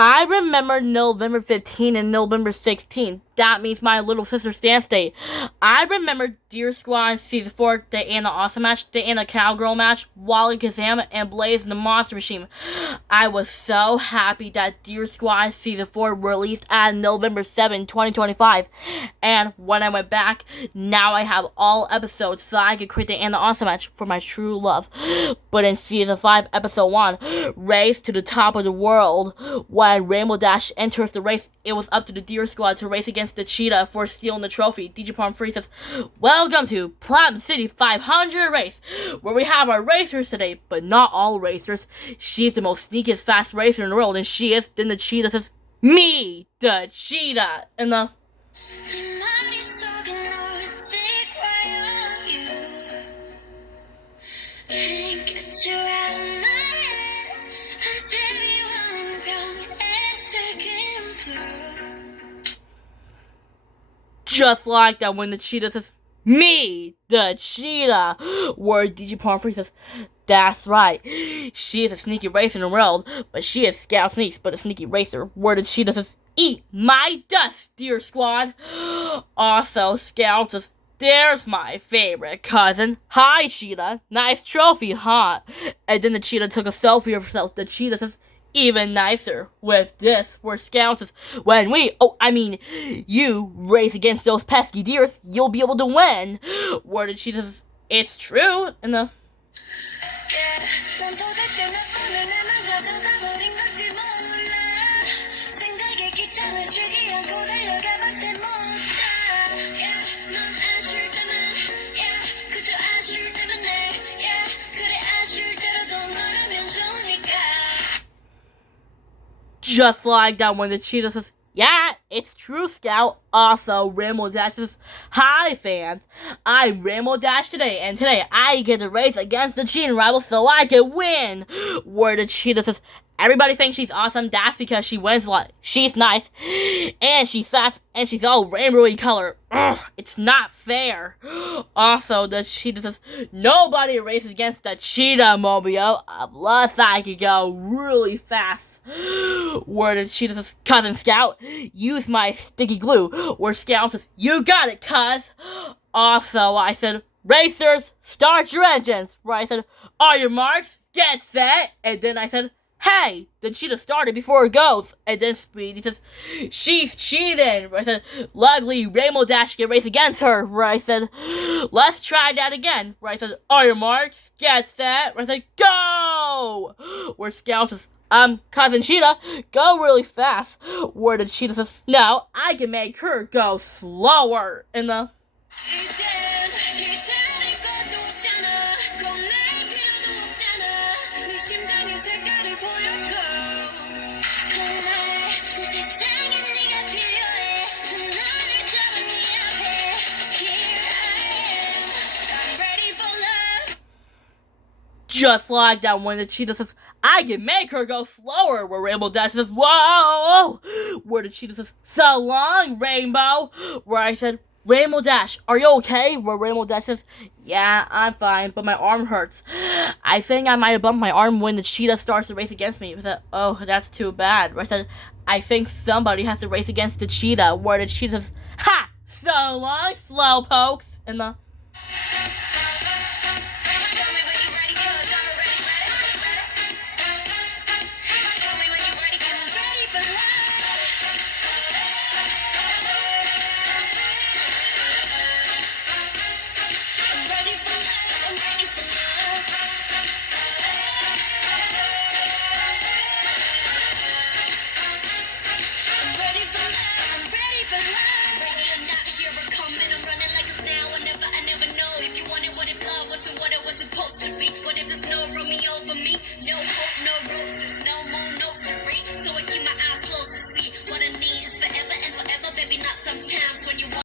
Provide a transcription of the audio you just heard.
I remember November 15th and November 16th. That means my little sister's dance day. I remember Deer Squad Season 4, the Anna Awesome match, the Anna Cowgirl match, Wally Kazam, and Blaze and the Monster Machine. I was so happy that Deer Squad Season 4 released on November 7, 2025. And when I went back, now I have all episodes so I could create the Anna Awesome match for my true love. But in Season 5, Episode 1, Race to the Top of the World, when Rainbow Dash enters the race, it was up to the Deer Squad to race against the Cheetah for stealing the trophy. DJ Palm Free says, "Welcome to Platinum City 500 race, where we have our racers today, but not all racers. She's the most sneakiest fast racer in the world, and she is." Then the Cheetah says, "Me, the Cheetah," and the just like that when the Cheetah says, "Me, the Cheetah," where DJ Palm Free says, "That's right. She is a sneaky racer in the world, but she is Scout Sneaks, but a sneaky racer," where the Cheetah says, "Eat my dust, Deer Squad." Also, Scout says, "There's my favorite cousin. Hi, Cheetah. Nice trophy, huh?" And then the Cheetah took a selfie of herself. The Cheetah says, "Even nicer with this," where Scout says, "When you race against those pesky deers, you'll be able to win." Where the Cheetah says, "It's true," and the just like that when the Cheetah says, "Yeah, it's true, Scout." Also, Rainbow Dash says, "Hi, fans. I'm Rainbow Dash today, and today I get to race against the cheating rival so I can win." Where the Cheetah says, "Everybody thinks she's awesome. That's because she wins a lot. She's nice, and she's fast, and she's all rainbowy color. Ugh, it's not fair." Also, the Cheetah says, "Nobody races against the Cheetah Mobile. Plus, I could go really fast." Where the Cheetah says, "Cousin Scout, use my sticky glue." Where Scout says, "You got it, cuz." Also, I said, "Racers, start your engines." Where I said, "Are your marks? Get set." And then I said, "Hey, the Cheetah started before it goes." And then Speedy says, "She's cheating." Where I said, "Luckily, Rainbow Dash can race against her." Where I said, "Let's try that again." Where I said, "Are your marks? Get set." Where I said, "Go!" Where Scout says, "Cousin Cheetah, go really fast." Where the Cheetah says, "No, I can make her go slower." And the just like that when the Cheetah says, "I can make her go slower." Where Rainbow Dash says, "Whoa!" Where the Cheetah says, "So long, Rainbow." Where I said, "Rainbow Dash, are you okay?" Where Rainbow Dash says, "Yeah, I'm fine, but my arm hurts. I think I might have bumped my arm when the Cheetah starts to race against me." I said, "Oh, that's too bad." Where I said, "I think somebody has to race against the Cheetah." Where the Cheetah says, "Ha! So long, slowpokes." And the Romeo